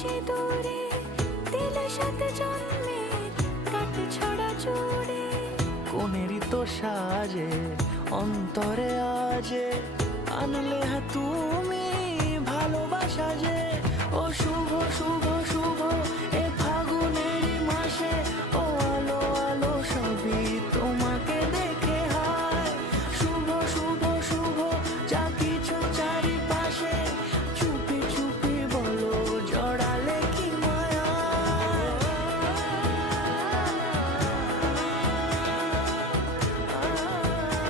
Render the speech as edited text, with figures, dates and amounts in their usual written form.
সিঁদুরে দিলে সাথে জন্মের কাট ছড়া জুড়ে। কোনেরই তো সাজে অন্তরে আজে আনলে তুমি ভালোবাসা যে। ও শুভ শুভ শুভ